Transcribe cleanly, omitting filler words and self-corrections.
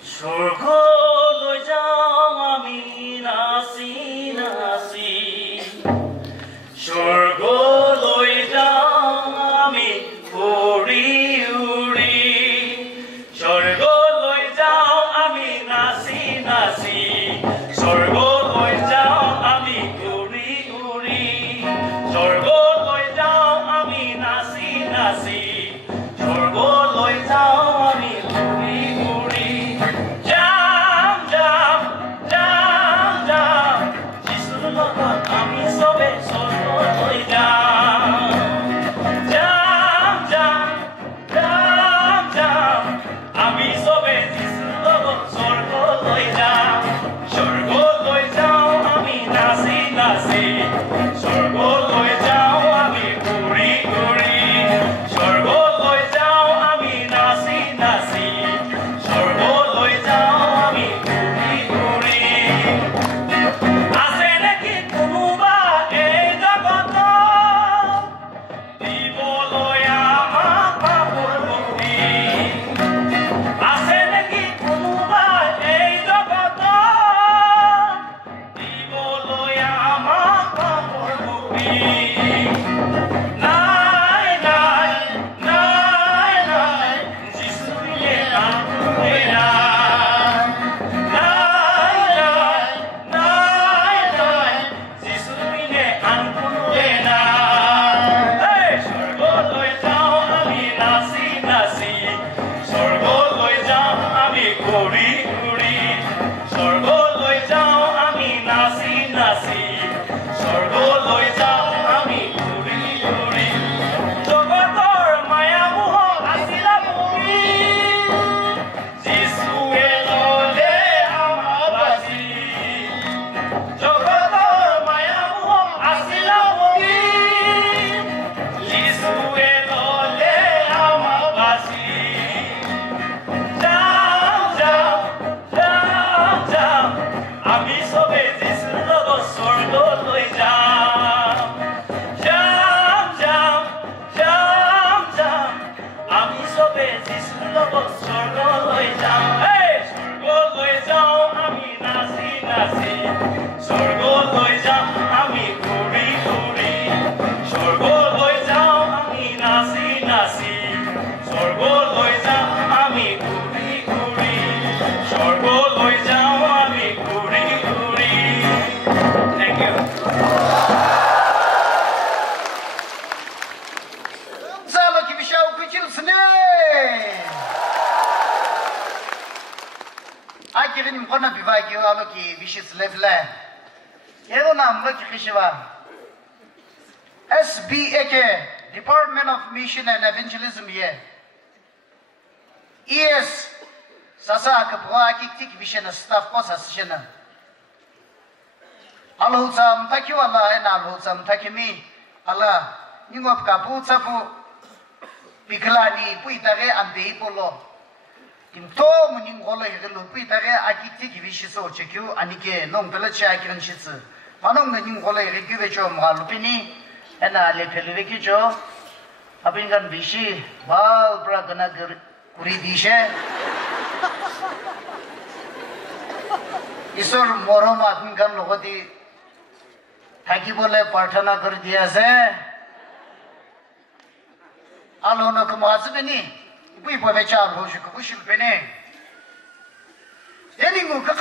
স্বৰ্গলৈ যাওঁ আমি নাচি নাচি স্বৰ্গলৈ যাওঁ আমি উৰি উৰি স্বৰ্গলৈ যাওঁ আমি নাচি নাচি স্বৰ্গলৈ যাওঁ আমি উৰি উৰি স্বৰ্গলৈ যাওঁ আমি নাচি নাচি স্বৰ্গলৈ যাওঁ আমি উৰি উৰি যাম যাম যাম যাম যিশুৰ লগত আমি চবে স্বৰ্গলৈ যাম যাম যাম যাম যাম আমি চবে যিশুৰ লগত স্বৰ্গলৈ যাম স্বৰ্গলৈ যাওঁ আমি নাচি নাচি স্বৰ্গলৈ যাওঁ আমি উৰি উৰি স্বৰ্গলৈ যাওঁ আমি নাচি নাচি স্বৰ্গলৈ যাওঁ আমি উৰি উৰি আছে নেকি কোনোবা এই জগতত দিবলৈ আমাক পাপৰ মুক্তি আছে নেকি কোনোবা এই জগতত দিবলৈ আমাক পাপৰ মুক্তি নাই নাই নাই নাই যিশুৱে নামে নাই নাই নাই নাই নাই যিশুৱে আন কোনোৱে নাই স্বৰ্গলৈ যাওঁ আমি নাচি নাচি স্বৰ্গলৈ যাওঁ আমি ঘূৰি ঘূৰি স্বৰ্গলৈ যাওঁ আমি নাচি নাচি স্বৰ্গলৈ যাওঁ আমি ঘূৰি ঘূৰি জগতৰ মায়া মোহ আছিলা পুৰি যিশুৱে ল'লে আমাৰ বাছি জগতৰ মায়া মোহ আছিলা পুৰি যিশুৱে ল'লে আমাৰ বাছি যাম যাম যাম যাম আমি চবে যিশুৰ লগত স্বৰ্গলৈ যাম যাম যাম যাম যাম আমি চবে যিশুৰ লগত স্বৰ্গলৈ যাম স্বৰ্গলৈ যাওঁ আমি নাচি নাচি স্বৰ্গলৈ যাম আমি ঘূৰি ঘূৰি স্বৰ্গলৈ যাওঁ আমি নাচি নাচি স্বৰ্গলৈ যাম আমি ঘূৰি ঘূৰি স্বৰ্গলৈ যাওঁ আমি ঘূৰি ঘূৰি thank U Зала кибиша укучилсыне. Акирин мхона биваги алоки вишис левле. Еро намло ки кишива. SBAK Department of Mission and Evangelism ye. ES sasa kapwa akik vision staff ko sasishena. Alhutsam takyu Allah and alhutsam takimi Allah. Ningop kapu tsapu piklani puitare ande polo imto muning golo hegelo puitare akiti givishiso chekyu anike nong pela cha kiran shitsu manong ning golo hegyu cho malupini ena le pelwe ki cho abingan bishi bal pra gana kuri dishe isor morom adingan logodi thaki bole parthana kar diya se alona ko mazbeni bui bobe cha roju ko bushil bene eni mu ka